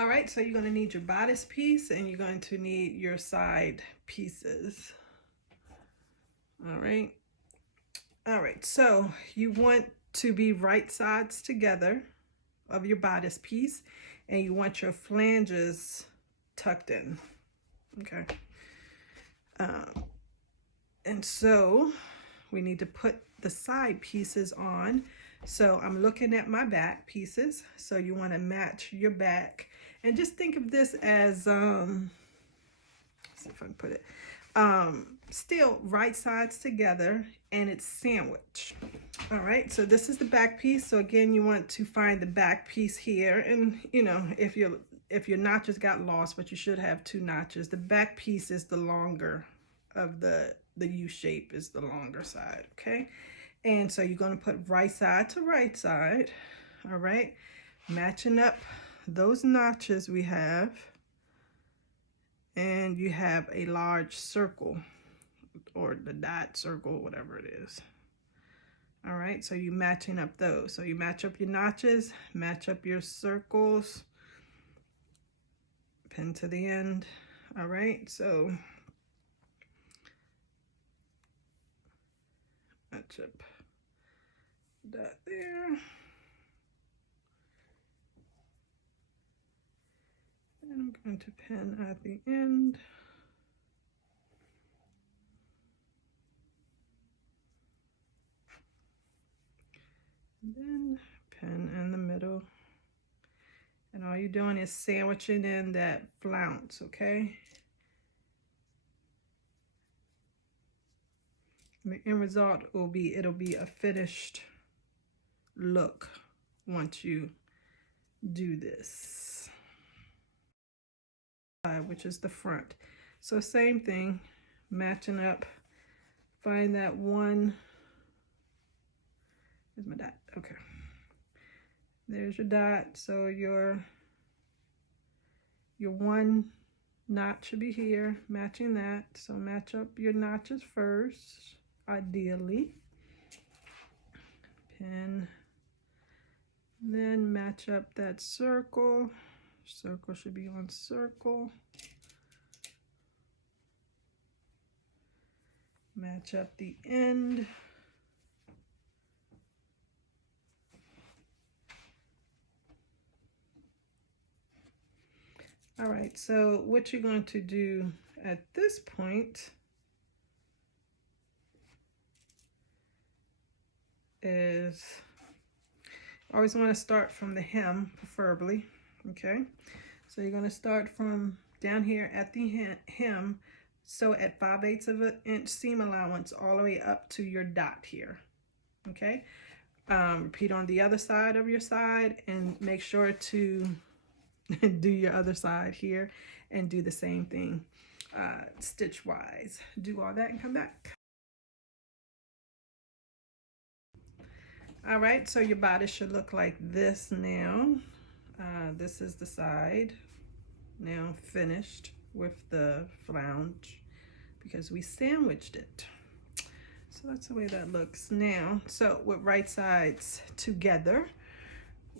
All right, so you're going to need your bodice piece and you're going to need your side pieces. All right. All right, so you want to be right sides together of your bodice piece and you want your flanges tucked in. Okay. And so we need to put the side pieces on. So I'm looking at my back pieces. So you want to match your back and just think of this as, let's see if I can put it, still right sides together and it's sandwiched. All right, so this is the back piece. So again, you want to find the back piece here, and you know, if your notches got lost, but you should have 2 notches, the back piece is the longer of the U shape is the longer side. Okay, and so you're going to put right side to right side. All right, matching up those notches we have, and you have a large circle or the dot circle, whatever it is. All right, so you're matching up those. So you match up your notches, match up your circles, pin to the end. All right, so match up that there. And I'm going to pin at the end. And then pin in the middle. And all you're doing is sandwiching in that flounce, okay? And the end result will be, it'll be a finished look once you do this. Which is the front. So same thing, matching up, find that one. There's my dot. Okay, there's your dot. So your one knot should be here, matching that. So match up your notches first, ideally. Pin, then match up that circle. Circle should be on circle. Match up the end. All right, so what you're going to do at this point is, always want to start from the hem, preferably. Okay, so you're going to start from down here at the hem, so at 5/8 of an inch seam allowance all the way up to your dot here. Okay, repeat on the other side of your side and make sure to do your other side here and do the same thing stitch wise. Do all that and come back. All right, so your bodice should look like this now. This is the side now finished with the flange because we sandwiched it. So that's the way that looks now. So with right sides together,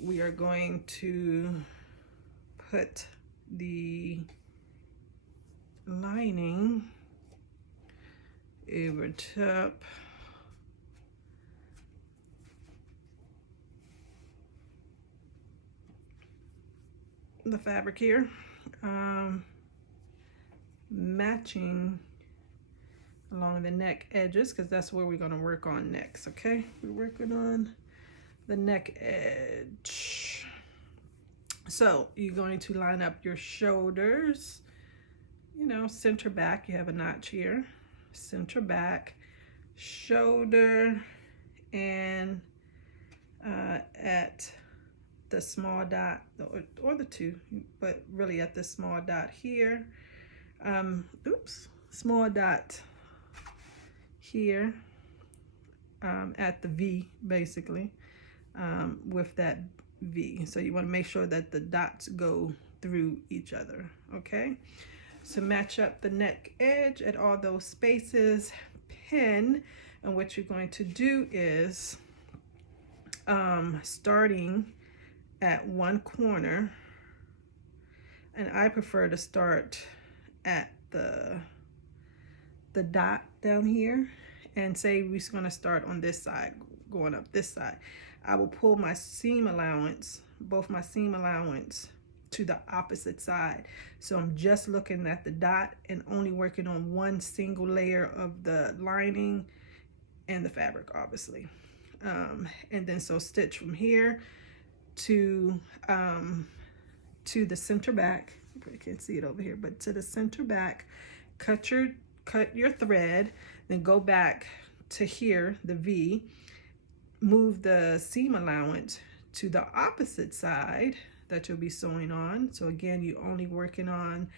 we are going to put the lining over top the fabric here, matching along the neck edges because that's where we're going to work on next. Okay, we're working on the neck edge. So you're going to line up your shoulders, you know, center back. You have a notch here, center back, shoulder, and at the small dot, or the 2, but really at the small dot here. Small dot here at the V, basically, with that V. So you want to make sure that the dots go through each other. Okay, so match up the neck edge at all those spaces, pin, and what you're going to do is starting at one corner, And I prefer to start at the dot down here, and say we're going to start on this side going up this side. I will pull my seam allowance, both my seam allowance, to the opposite side. So I'm just looking at the dot and only working on one single layer of the lining and the fabric, obviously. And then so stitch from here to the center back. You can't see it over here, but to the center back. Cut your thread, then go back to here, the V. Move the seam allowance to the opposite side that you'll be sewing on. So again, you're only working on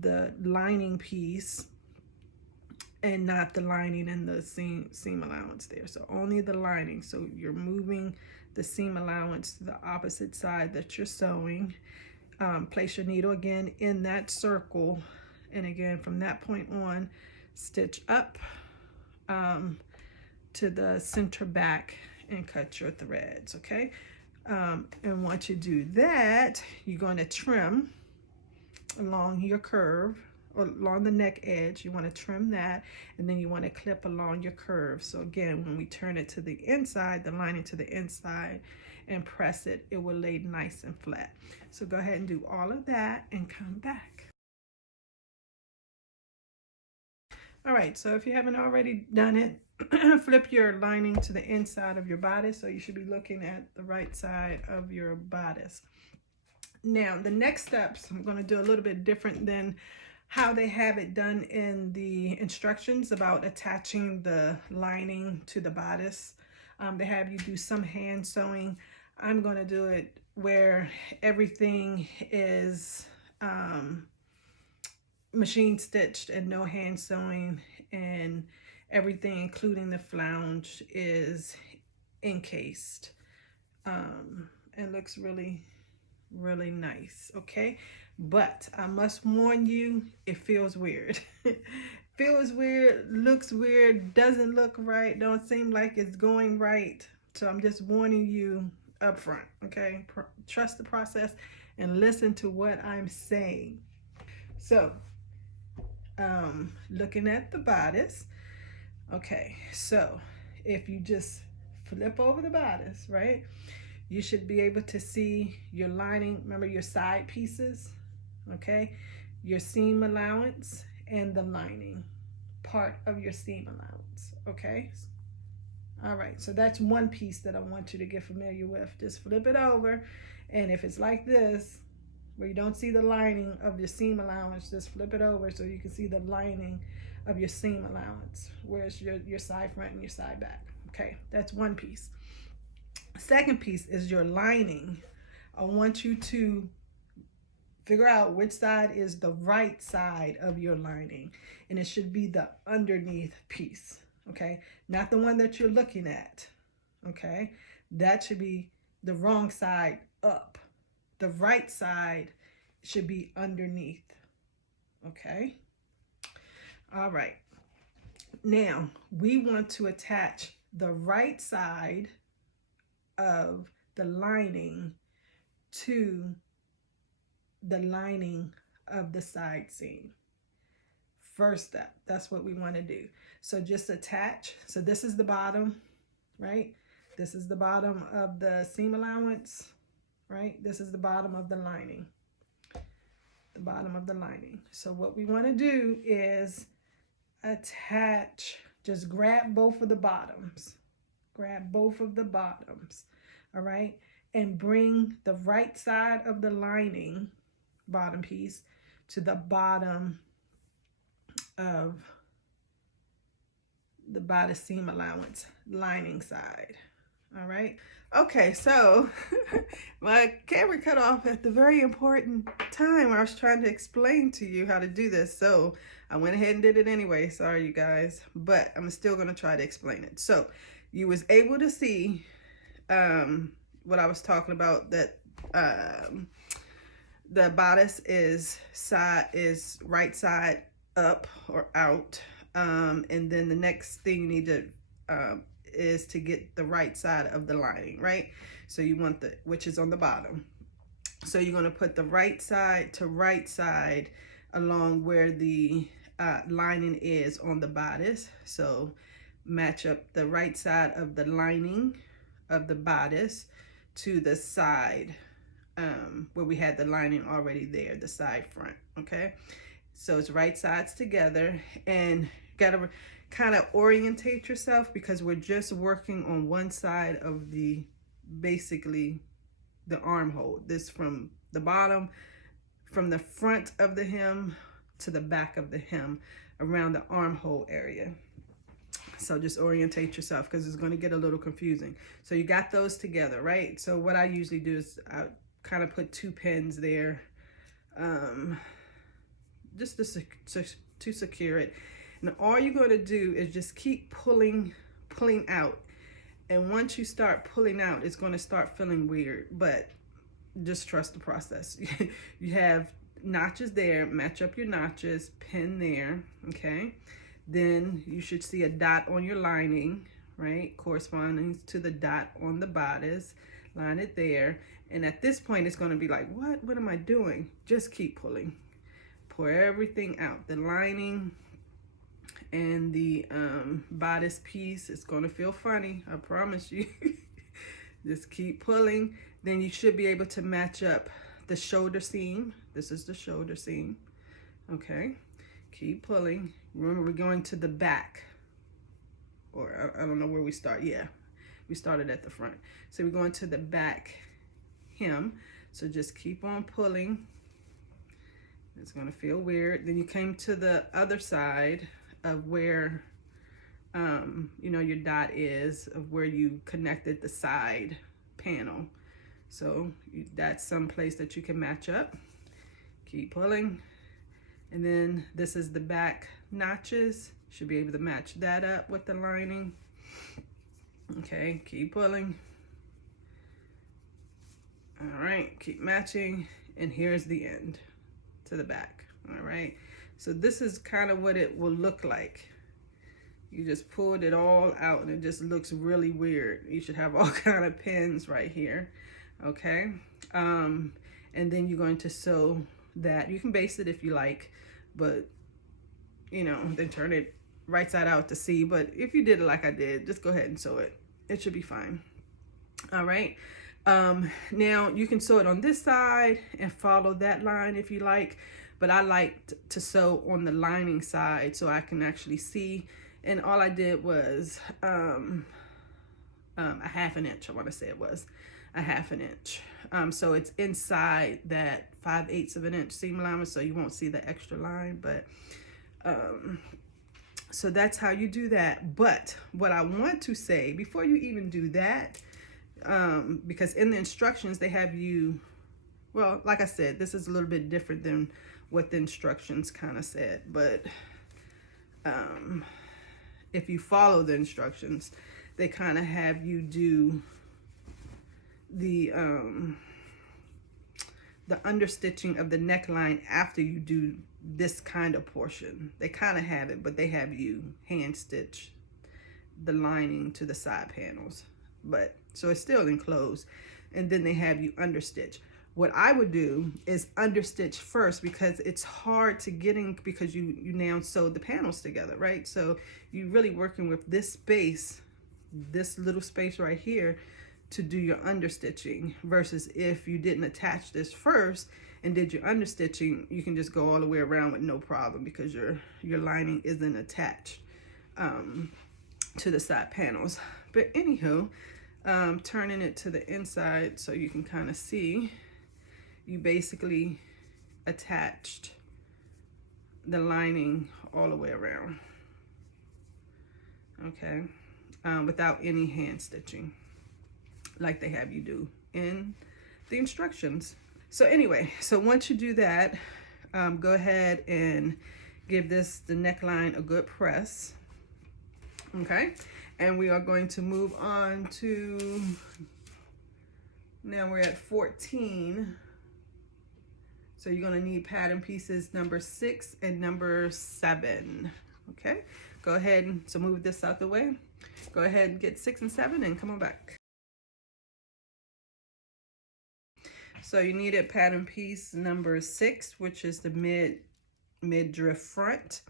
the lining piece and not the lining and the seam allowance there. So only the lining. So you're moving the seam allowance to the opposite side that you're sewing. Place your needle again in that circle, and again from that point on, stitch up to the center back and cut your threads. Okay. And once you do that, you're going to trim along your curve, or along the neck edge. You want to trim that, and then you want to clip along your curve. So again, when we turn it to the inside, the lining to the inside, and press it, it will lay nice and flat. So go ahead and do all of that and come back. All right, so if you haven't already done it, flip your lining to the inside of your bodice. So you should be looking at the right side of your bodice. Now, the next steps, I'm going to do a little bit different than how they have it done in the instructions about attaching the lining to the bodice. They have you do some hand sewing. I'm going to do it where everything is machine stitched and no hand sewing, and everything including the flange is encased. It looks really nice. Okay, but I must warn you, it feels weird. Feels weird, looks weird, doesn't look right, don't seem like it's going right. So I'm just warning you up front. Okay, trust the process and listen to what I'm saying. So looking at the bodice. Okay, so if you just flip over the bodice, right, you should be able to see your lining. Remember your side pieces, okay, your seam allowance and the lining part of your seam allowance. Okay, all right, so that's one piece that I want you to get familiar with. Just flip it over, and if it's like this where you don't see the lining of your seam allowance, just flip it over so you can see the lining of your seam allowance, where's your side front and your side back. Okay, that's one piece. Second piece is your lining. I want you to figure out which side is the right side of your lining, and it should be the underneath piece. Okay, not the one that you're looking at. Okay, that should be the wrong side up. The right side should be underneath. Okay, all right, now we want to attach the right side of the lining to the lining of the side seam. First step, that's what we want to do. So just attach. So this is the bottom, right? This is the bottom of the seam allowance, right? This is the bottom of the lining. The bottom of the lining. So what we want to do is attach, just grab both of the bottoms. Grab both of the bottoms, all right? And bring the right side of the lining, bottom piece, to the bottom of the bodice seam allowance, lining side, all right? Okay, so my camera cut off at the very important time where I was trying to explain to you how to do this. So I went ahead and did it anyway. Sorry, you guys, but I'm still going to try to explain it. So you was able to see what I was talking about, that the bodice is right side up or out, and then the next thing you need to is to get the right side of the lining, right? So you want which is on the bottom. So you're going to put the right side to right side along where the lining is on the bodice. So match up the right side of the lining of the bodice to the side where we had the lining already there, the side front. Okay, so it's right sides together, and gotta kind of orientate yourself because we're just working on one side of the, basically the armhole. This from the bottom, from the front of the hem to the back of the hem, around the armhole area. So just orientate yourself because it's going to get a little confusing. So you got those together, right? So what I usually do is I kind of put 2 pins there, just to secure it. And all you're going to do is just keep pulling out. And once you start pulling out, it's going to start feeling weird, but just trust the process. You have notches there, match up your notches, pin there, okay? Then you should see a dot on your lining, right? Corresponding to the dot on the bodice. Line it there. And at this point, it's going to be like, what am I doing? Just keep pulling. Pour everything out. The lining and the bodice piece, it's going to feel funny, I promise you. Just keep pulling. Then you should be able to match up the shoulder seam. This is the shoulder seam. Okay, keep pulling. Remember, we're going to the back, or I don't know where we start. Yeah, we started at the front. So we're going to the back hem. So just keep on pulling. It's gonna feel weird. Then you came to the other side of where you know, your dot is, of where you connected the side panel. So that's some place that you can match up. Keep pulling. And then this is the back notches. Should be able to match that up with the lining. Okay, keep pulling. All right, keep matching. And here's the end to the back. All right, so this is kind of what it will look like. You just pulled it all out and it just looks really weird. You should have all kind of pins right here. Okay, and then you're going to sew that. You can base it if you like, but you know, then turn it right side out to see. But if you did it like I did, just go ahead and sew it. It should be fine. All right, now you can sew it on this side and follow that line if you like, but I like to sew on the lining side so I can actually see. And all I did was a 1/2 inch. I want to say it was a 1/2 inch. So it's inside that 5/8 of an inch seam alignment, so you won't see the extra line. But so that's how you do that. But what I want to say before you even do that, because in the instructions they have you, well, like I said, this is a little bit different than what the instructions kind of said, but if you follow the instructions, they kind of have you do the understitching of the neckline after you do this kind of portion. They kind of have it, but they have you hand stitch the lining to the side panels. But so it's still enclosed, and then they have you understitch. What I would do is understitch first, because it's hard to get in, because you now sewed the panels together, right? So you're really working with this space, this little space right here, to do your understitching, versus if you didn't attach this first and did your understitching, you can just go all the way around with no problem, because your lining isn't attached to the side panels. But anywho, turning it to the inside so you can kind of see, you basically attached the lining all the way around, okay, without any hand stitching like they have you do in the instructions. So anyway, so once you do that, go ahead and give the neckline a good press, okay? And we are going to move on to, now we're at 14. So you're gonna need pattern pieces number 6 and number 7, okay? Go ahead and, so move this out the way. Go ahead and get 6 and 7 and come on back. So you needed pattern piece number 6, which is the midriff front.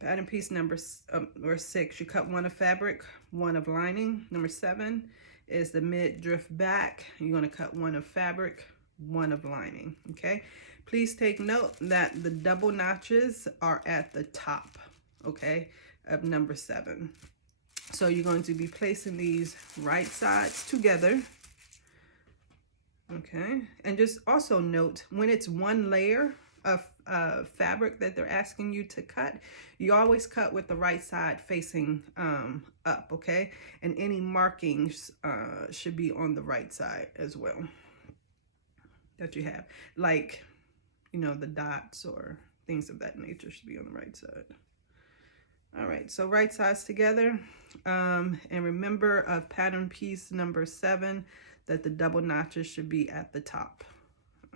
Pattern piece number 6, you cut 1 of fabric, 1 of lining. Number 7 is the midriff back. You're going to cut 1 of fabric, 1 of lining. Okay, please take note that the double notches are at the top, okay, of number 7. So you're going to be placing these right sides together. Okay, and just also note when it's one layer of fabric that they're asking you to cut, you always cut with the right side facing up, okay? And any markings should be on the right side as well that you have, like, you know, the dots or things of that nature should be on the right side. All right, so right sides together, and remember of pattern piece number 7 that the double notches should be at the top.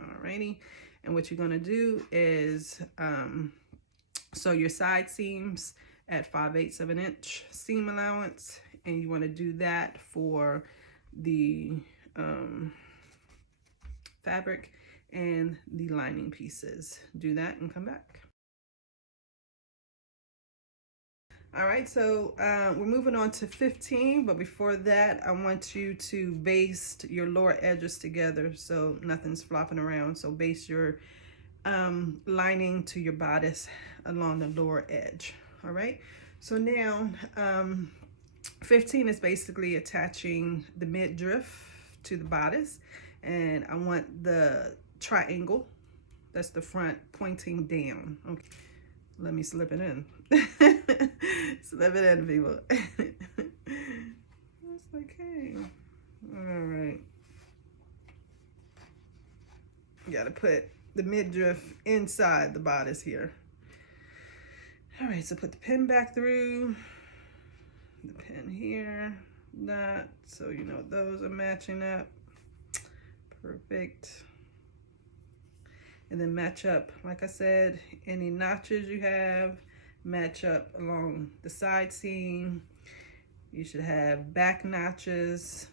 Alrighty, and what you're gonna do is sew your side seams at 5/8 of an inch seam allowance, and you want to do that for the fabric and the lining pieces. Do that and come back. All right, so we're moving on to 15, but before that, I want you to baste your lower edges together so nothing's flopping around. So baste your lining to your bodice along the lower edge. All right, so now 15 is basically attaching the midriff to the bodice, and I want the triangle, that's the front, pointing down. Okay, let me slip it in. Slip it in, people. It's like, hey, all right. You gotta put the midriff inside the bodice here. All right, so put the pin back through, the pin here, that, so you know those are matching up. Perfect. And then match up, like I said, any notches you have, match up along the side seam. You should have back notches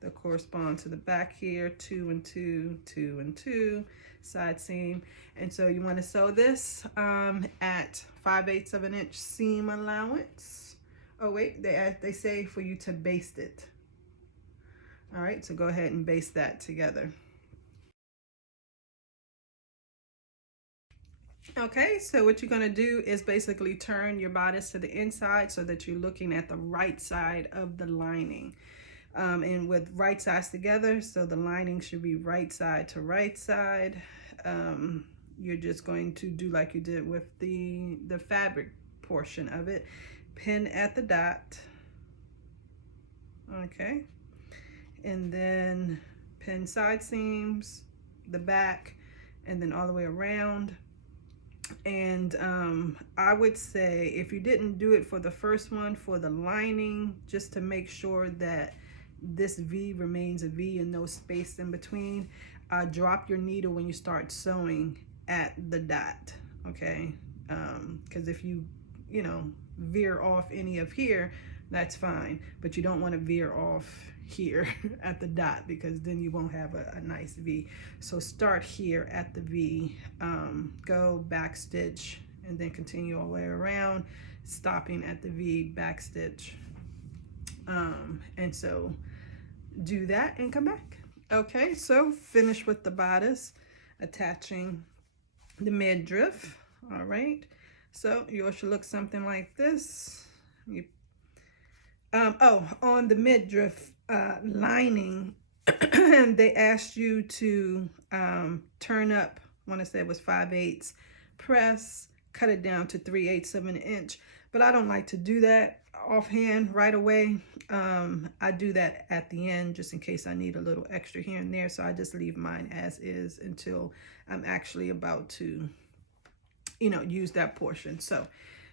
that correspond to the back here, 2 and 2, 2 and 2, side seam. And so you want to sew this at 5/8 of an inch seam allowance. Oh wait, they say for you to baste it. All right, so go ahead and baste that together. Okay, so what you're going to do is basically turn your bodice to the inside so that you're looking at the right side of the lining. And with right sides together, so the lining should be right side to right side. You're just going to do like you did with the fabric portion of it. Pin at the dot. Okay. And then pin side seams, the back, and then all the way around. And I would say if you didn't do it for the first one, for the lining, just to make sure that this V remains a V and no space in between, drop your needle when you start sewing at the dot, okay? Because if you know, veer off any of here, that's fine, but you don't want to veer off here at the dot because then you won't have a nice V. So start here at the V, go back stitch, and then continue all the way around, stopping at the V, back stitch. And so do that and come back. Okay, so finish with the bodice, attaching the midriff. All right, so yours should look something like this. You on the midriff lining, they asked you to turn up, I want to say it was 5/8, press, cut it down to 3/8 of an inch, but I don't like to do that offhand right away. I do that at the end just in case I need a little extra here and there, so I just leave mine as is until I'm actually about to, you know, use that portion. So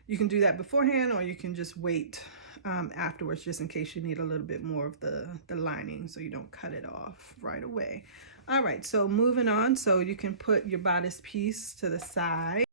you can do that beforehand, or you can just wait afterwards just in case you need a little bit more of the lining so you don't cut it off right away. All right, so moving on, so you can put your bodice piece to the side.